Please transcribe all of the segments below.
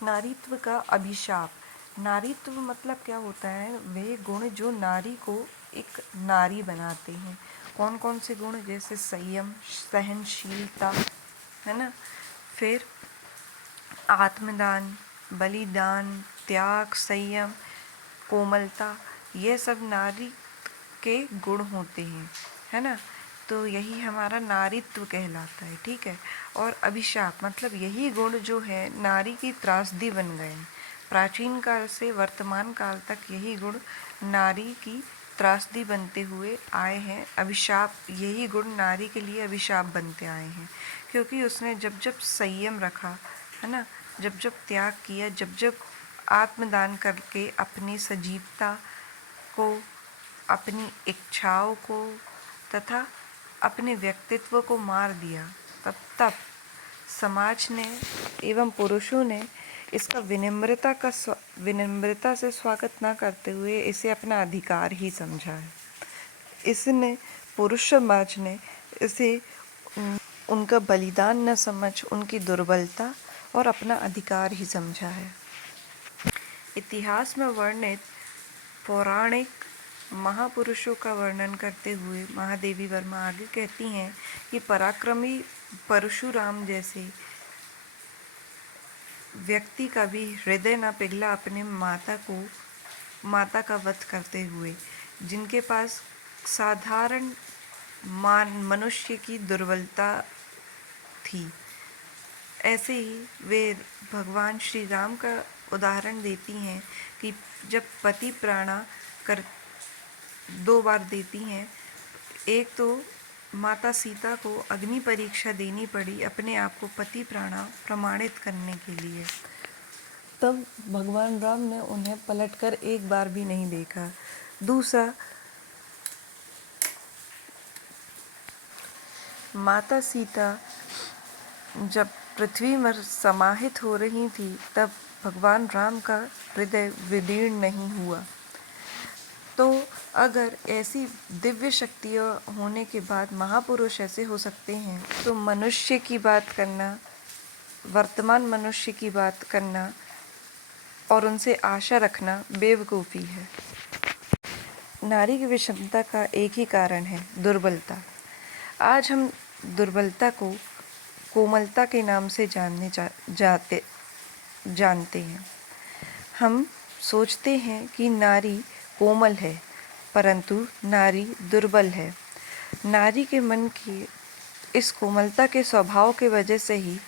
नारीत्व का अभिशाप। नारीत्व मतलब क्या होता है? वे गुण जो नारी को एक नारी बनाते हैं। कौन कौन से गुण? जैसे संयम, सहनशीलता, है ना, फिर आत्मदान, बलिदान, त्याग, संयम, कोमलता, ये सब नारी के गुण होते हैं, है ना। तो यही हमारा नारीत्व कहलाता है, ठीक है। और अभिशाप मतलब यही गुण जो है नारी की त्रासदी बन गए हैं। प्राचीन काल से वर्तमान काल तक यही गुण नारी की त्रासदी बनते हुए आए हैं। अभिशाप, यही गुण नारी के लिए अभिशाप बनते आए हैं, क्योंकि उसने जब जब संयम रखा, है ना, जब जब त्याग किया, जब जब आत्मदान करके अपनी सजीवता को, अपनी इच्छाओं को तथा अपने व्यक्तित्व को मार दिया, तब तब समाज ने एवं पुरुषों ने इसका विनम्रता से स्वागत न करते हुए इसे अपना अधिकार ही समझा है। इसने पुरुष समाज ने इसे उनका बलिदान न समझ उनकी दुर्बलता और अपना अधिकार ही समझा है। इतिहास में वर्णित पौराणिक महापुरुषों का वर्णन करते हुए महादेवी वर्मा आगे कहती हैं कि पराक्रमी परशुराम जैसे व्यक्ति का भी हृदय न पिघला अपने माता का वध करते हुए, जिनके पास साधारण मनुष्य की दुर्बलता थी। ऐसे ही वे भगवान श्री राम का उदाहरण देती हैं कि जब पति प्राणा कर 2 बार देती हैं। एक तो माता सीता को अग्नि परीक्षा देनी पड़ी अपने आप को पति प्राणा प्रमाणित करने के लिए, तब भगवान राम ने उन्हें पलटकर एक बार भी नहीं देखा। दूसरा, माता सीता जब पृथ्वी में समाहित हो रही थी, तब भगवान राम का हृदय विदीर्ण नहीं हुआ। तो अगर ऐसी दिव्य शक्तियाँ होने के बाद महापुरुष ऐसे हो सकते हैं, तो मनुष्य की बात करना, वर्तमान मनुष्य की बात करना और उनसे आशा रखना बेवकूफ़ी है। नारी की विषमता का एक ही कारण है, दुर्बलता। आज हम दुर्बलता को कोमलता के नाम से जानते हैं। हम सोचते हैं कि नारी कोमल है, परंतु नारी दुर्बल है। नारी के मन की इस कोमलता के स्वभाव के वजह से ही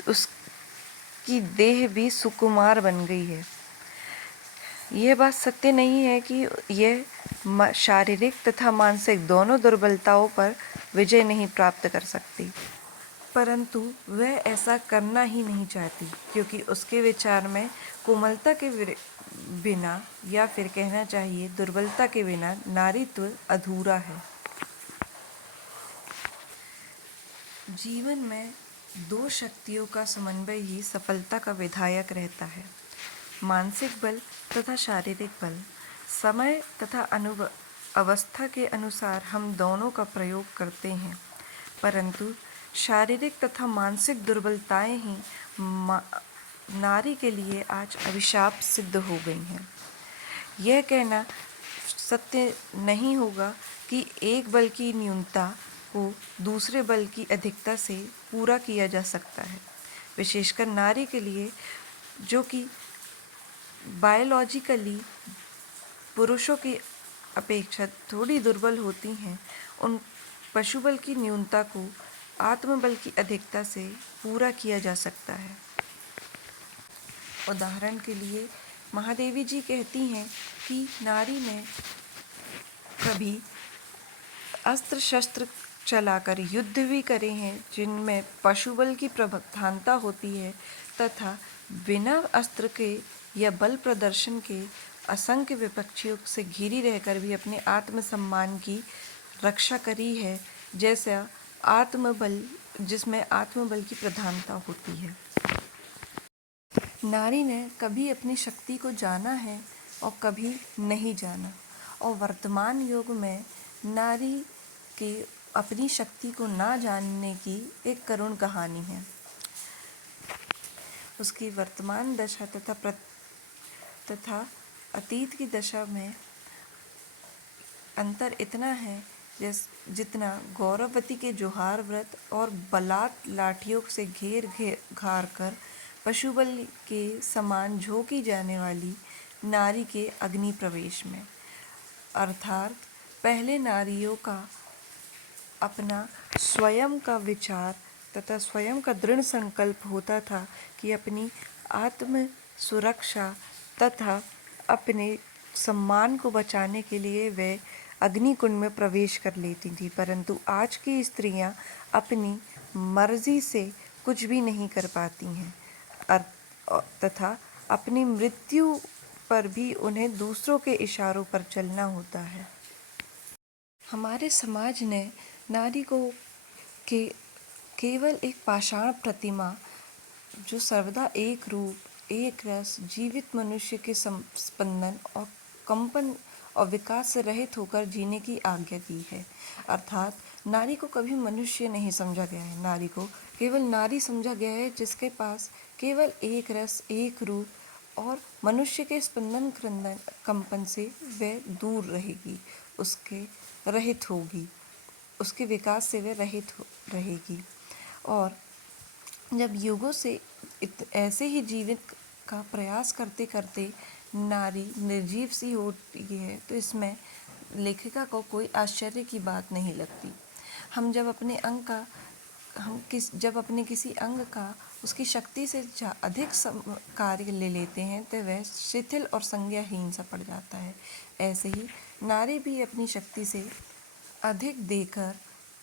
उसकी देह भी सुकुमार बन गई है। यह बात सत्य नहीं है कि यह शारीरिक तथा मानसिक दोनों दुर्बलताओं पर विजय नहीं प्राप्त कर सकती, परंतु वह ऐसा करना ही नहीं चाहती, क्योंकि उसके विचार में कोमलता के बिना, या फिर कहना चाहिए दुर्बलता के बिना, नारीत्व अधूरा है। जीवन में 2 शक्तियों का समन्वय ही सफलता का विधायक रहता है, मानसिक बल तथा शारीरिक बल। समय तथा अवस्था के अनुसार हम दोनों का प्रयोग करते हैं, परंतु शारीरिक तथा मानसिक दुर्बलताएं ही नारी के लिए आज अभिशाप सिद्ध हो गई हैं। यह कहना सत्य नहीं होगा कि एक बल की न्यूनता को दूसरे बल की अधिकता से पूरा किया जा सकता है। विशेषकर नारी के लिए, जो कि बायोलॉजिकली पुरुषों की अपेक्षा थोड़ी दुर्बल होती हैं, उन पशुबल की न्यूनता को आत्मबल की अधिकता से पूरा किया जा सकता है। उदाहरण के लिए महादेवी जी कहती हैं कि नारी ने कभी अस्त्र शस्त्र चलाकर युद्ध भी करे हैं, जिनमें पशुबल की प्रधानता होती है, तथा बिना अस्त्र के या बल प्रदर्शन के असंख्य विपक्षियों से घिरी रहकर भी अपने आत्मसम्मान की रक्षा करी है, जैसा आत्मबल, जिसमें आत्मबल की प्रधानता होती है। नारी ने कभी अपनी शक्ति को जाना है और कभी नहीं जाना, और वर्तमान युग में नारी के अपनी शक्ति को ना जानने की एक करुण कहानी है। उसकी वर्तमान दशा तथा अतीत की दशा में अंतर इतना है जितना गौरववती के जोहार व्रत और बलात् लाठियों से घेर घार कर पशुबल के समान झोंकी जाने वाली नारी के अग्नि प्रवेश में। अर्थात पहले नारियों का अपना स्वयं का विचार तथा स्वयं का दृढ़ संकल्प होता था कि अपनी आत्म सुरक्षा तथा अपने सम्मान को बचाने के लिए वे अग्निकुंड में प्रवेश कर लेती थी, परंतु आज की स्त्रियां अपनी मर्जी से कुछ भी नहीं कर पाती हैं तथा अपनी मृत्यु पर भी उन्हें दूसरों के इशारों पर चलना होता है। हमारे समाज ने नारी को केवल एक पाषाण प्रतिमा जो सर्वदा एक रूप एक रस जीवित मनुष्य के स्पंदन और कंपन और विकास से रहित होकर जीने की आज्ञा दी है। अर्थात नारी को कभी मनुष्य नहीं समझा गया है, नारी को केवल नारी समझा गया है जिसके पास केवल एक रस एक रूप और मनुष्य के स्पंदन क्रंदन कंपन से वह दूर रहेगी, उसके रहित होगी, उसके विकास से वह रहित रहेगी। और जब युगों से ऐसे ही जीवित का प्रयास करते करते नारी निर्जीव सी होती है तो इसमें लेखिका को कोई आश्चर्य की बात नहीं लगती। हम जब अपने अपने किसी अंग का उसकी शक्ति से अधिक कार्य ले लेते हैं तो वह शिथिल और संज्ञाहीन सा पड़ जाता है। ऐसे ही नारी भी अपनी शक्ति से अधिक देकर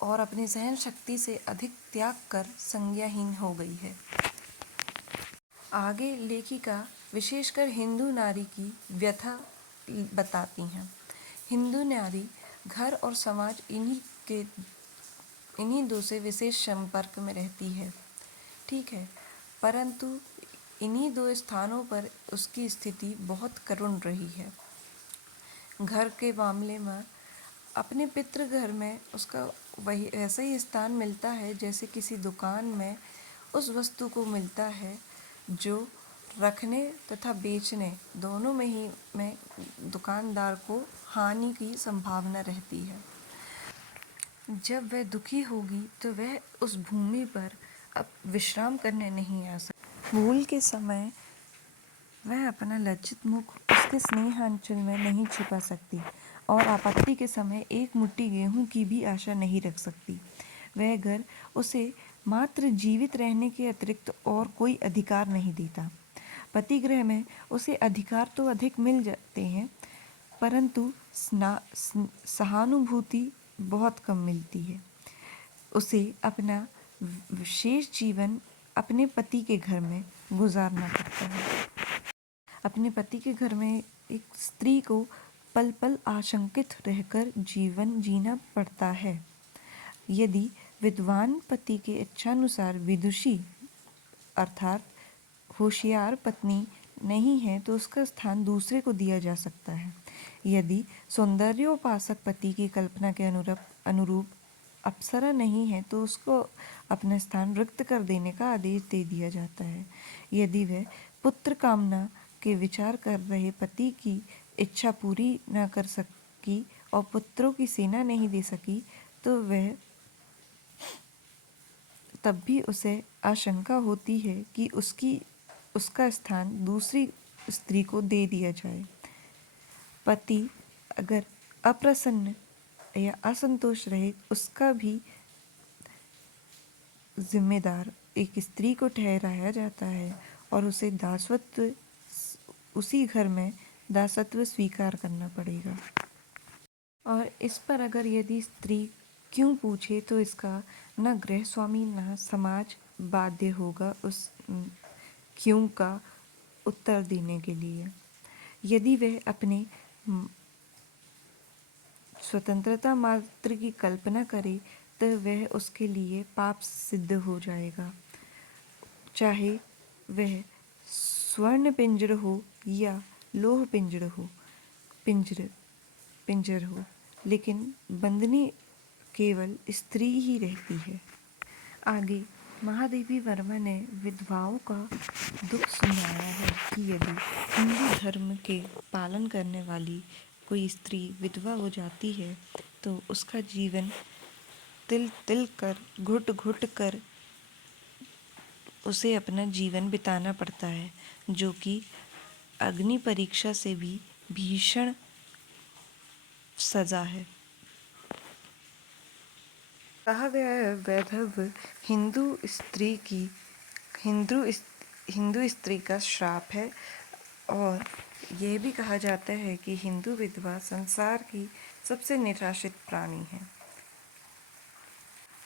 और अपनी सहन शक्ति से अधिक त्याग कर संज्ञाहीन हो गई है। आगे लेखिका विशेषकर हिंदू नारी की व्यथा बताती हैं। हिंदू नारी घर और समाज इन्हीं दो से विशेष संपर्क में रहती है, ठीक है, परंतु इन्हीं दो स्थानों पर उसकी स्थिति बहुत करुण रही है। घर के मामले में अपने पितृ घर में उसका वही ऐसा ही स्थान मिलता है जैसे किसी दुकान में उस वस्तु को मिलता है जो रखने तथा बेचने दोनों में दुकानदार को हानि की संभावना रहती है। जब वह दुखी होगी तो वह उस भूमि पर अब विश्राम करने नहीं आ सकती। भूल के समय वह अपना लज्जित मुख उसके स्नेहांचल में नहीं छिपा सकती और आपत्ति के समय एक मुट्ठी गेहूं की भी आशा नहीं रख सकती। वह घर उसे मात्र जीवित रहने के अतिरिक्त और कोई अधिकार नहीं देता। पतिगृह में उसे अधिकार तो अधिक मिल जाते हैं, परंतु सहानुभूति बहुत कम मिलती है। उसे अपना विशेष जीवन अपने पति के घर में गुजारना पड़ता है। अपने पति के घर में एक स्त्री को पल पल आशंकित रहकर जीवन जीना पड़ता है। यदि विद्वान पति के इच्छानुसार विदुषी अर्थात होशियार पत्नी नहीं है तो उसका स्थान दूसरे को दिया जा सकता है। यदि सौंदर्योपासक पति की कल्पना के अनुरूप अप्सरा नहीं है तो उसको अपना स्थान रिक्त कर देने का आदेश दे दिया जाता है। यदि वह पुत्र कामना के विचार कर रहे पति की इच्छा पूरी न कर सकी और पुत्रों की सेना नहीं दे सकी तो वह तब भी उसे आशंका होती है कि उसका स्थान दूसरी स्त्री को दे दिया जाए। पति अगर अप्रसन्न या असंतोष रहे उसका भी जिम्मेदार एक स्त्री को ठहराया जाता है और उसे उसी घर में दासत्व स्वीकार करना पड़ेगा। और इस पर अगर यदि स्त्री क्यों पूछे तो इसका न गृह स्वामी न समाज बाध्य होगा उस क्यों का उत्तर देने के लिए। यदि वह अपने स्वतंत्रता मात्र की कल्पना करे तो वह उसके लिए पाप सिद्ध हो जाएगा, चाहे वह स्वर्ण पिंजर हो या लोह पिंजर हो, लेकिन बंदनी केवल स्त्री ही रहती है। आगे महादेवी वर्मा ने विधवाओं का दुख सुनाया है कि यदि हिंदू धर्म के पालन करने वाली कोई स्त्री विधवा हो जाती है तो उसका जीवन तिल तिल कर घुट घुट कर उसे अपना जीवन बिताना पड़ता है, जो कि अग्नि परीक्षा से भी भीषण सजा है। कहा गया है वैधव हिंदू स्त्री का श्राप है, और यह भी कहा जाता है कि हिंदू विधवा संसार की सबसे निराश्रित प्राणी है।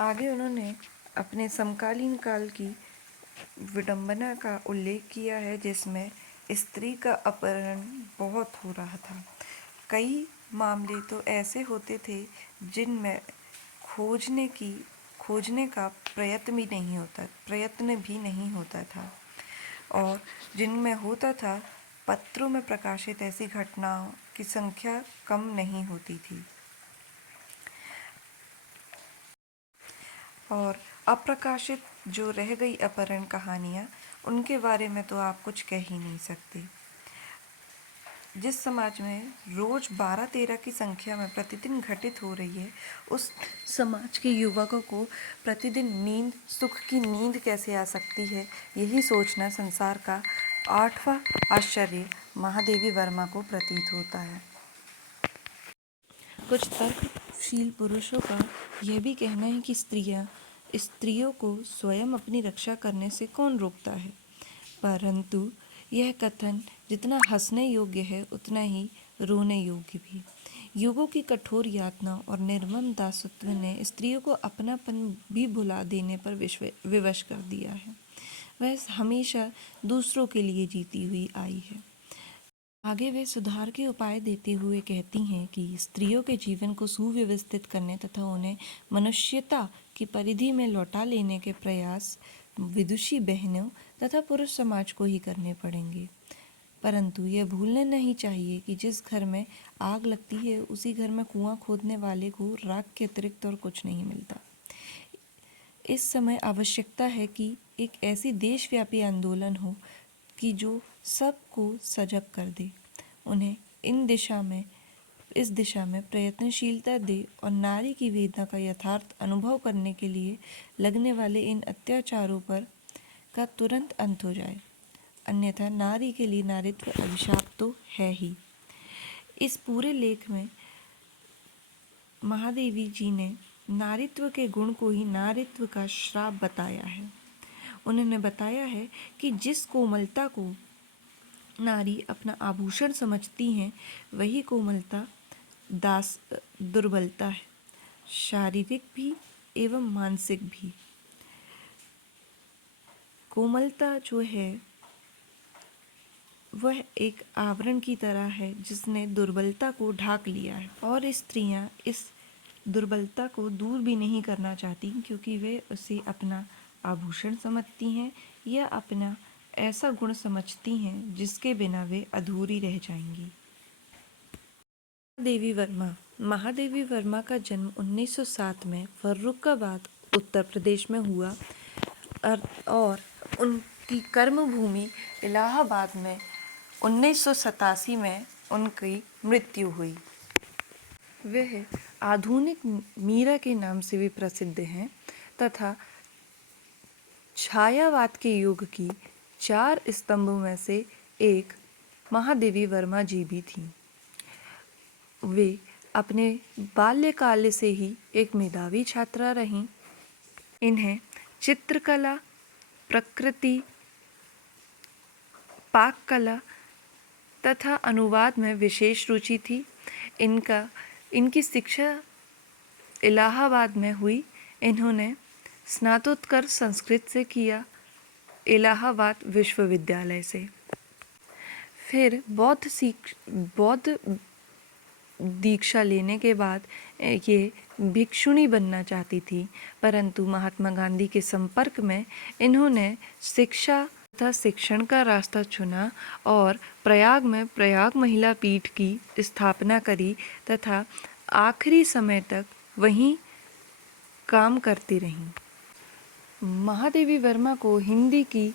आगे उन्होंने अपने समकालीन काल की विडंबना का उल्लेख किया है, जिसमें स्त्री का अपहरण बहुत हो रहा था। कई मामले तो ऐसे होते थे जिनमें खोजने का प्रयत्न भी नहीं होता था, और जिनमें होता था पत्रों में प्रकाशित ऐसी घटनाओं की संख्या कम नहीं होती थी। और अप्रकाशित जो रह गई अपहरण कहानियाँ, उनके बारे में तो आप कुछ कह ही नहीं सकते। जिस समाज में रोज 12-13 की संख्या में प्रतिदिन घटित हो रही है, उस समाज के युवकों को प्रतिदिन सुख की नींद कैसे आ सकती है, यही सोचना संसार का 8वां आश्चर्य महादेवी वर्मा को प्रतीत होता है। कुछ तर्कशील पुरुषों का यह भी कहना है कि स्त्रियों को स्वयं अपनी रक्षा करने से कौन रोकता है, परंतु यह कथन जितना हंसने योग्य है उतना ही रोने योग्य भी। युगों की कठोर यातना और निर्मम दासत्व ने स्त्रियों को अपनापन भी भुला देने पर विवश कर दिया है। वह हमेशा दूसरों के लिए जीती हुई आई है। आगे वे सुधार के उपाय देते हुए कहती हैं कि स्त्रियों के जीवन को सुव्यवस्थित करने तथा उन्हें मनुष्यता की परिधि में लौटा लेने के प्रयास विदुषी बहनों तथा पुरुष समाज को ही करने पड़ेंगे। परंतु यह भूलना नहीं चाहिए कि जिस घर में आग लगती है उसी घर में कुआं खोदने वाले को राख के अतिरिक्त और कुछ नहीं मिलता। इस समय आवश्यकता है कि एक ऐसी देशव्यापी आंदोलन हो कि जो सबको सजग कर दे, उन्हें इस दिशा में प्रयत्नशीलता दे और नारी की वेदना का यथार्थ अनुभव करने के लिए लगने वाले इन अत्याचारों पर का तुरंत अंत हो जाए, अन्यथा नारी के लिए नारीत्व अभिशाप तो है ही। इस पूरे लेख में महादेवी जी ने नारीत्व के गुण को ही नारीत्व का श्राप बताया है। उन्होंने बताया है कि जिस कोमलता को नारी अपना आभूषण समझती हैं, वही कोमलता दुर्बलता है, शारीरिक भी एवं मानसिक भी। कोमलता जो है वह एक आवरण की तरह है जिसने दुर्बलता को ढाक लिया है, और स्त्रियां इस दुर्बलता को दूर भी नहीं करना चाहती, क्योंकि वे उसे अपना आभूषण समझती हैं या अपना ऐसा गुण समझती हैं जिसके बिना वे अधूरी रह जाएंगी। महादेवी वर्मा का जन्म 1907 में फर्रुखाबाद उत्तर प्रदेश में हुआ, और उनकी कर्मभूमि इलाहाबाद में 1987 में उनकी मृत्यु हुई। वह आधुनिक मीरा के नाम से भी प्रसिद्ध हैं तथा छायावाद के युग की 4 स्तंभों में से एक महादेवी वर्मा जी भी थीं। वे अपने बाल्यकाल से ही एक मेधावी छात्रा रहीं। इन्हें चित्रकला, प्रकृति, पाक कला तथा अनुवाद में विशेष रुचि थी। इनकी शिक्षा इलाहाबाद में हुई। इन्होंने स्नातकोत्तर संस्कृत से किया, इलाहाबाद विश्वविद्यालय से। फिर बौद्ध दीक्षा लेने के बाद ये भिक्षुणी बनना चाहती थी, परंतु महात्मा गांधी के संपर्क में इन्होंने शिक्षा तथा शिक्षण का रास्ता चुना और प्रयाग में प्रयाग महिला पीठ की स्थापना करी तथा आखिरी समय तक वहीं काम करती रहीं। महादेवी वर्मा को हिंदी की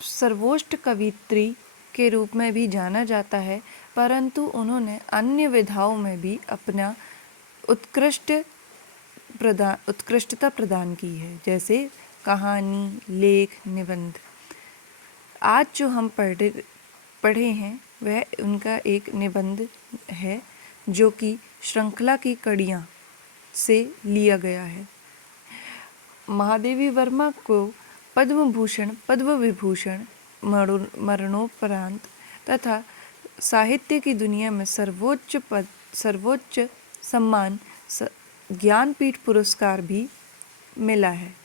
सर्वोच्च कवयित्री के रूप में भी जाना जाता है, परंतु उन्होंने अन्य विधाओं में भी अपना उत्कृष्टता प्रदान की है, जैसे कहानी, लेख, निबंध। आज जो हम पढ़े हैं वह उनका एक निबंध है, जो कि श्रृंखला की कड़ियाँ से लिया गया है। महादेवी वर्मा को पद्म भूषण, पद्म विभूषण मरणोपरांत तथा साहित्य की दुनिया में सर्वोच्च सम्मान ज्ञानपीठ पुरस्कार भी मिला है।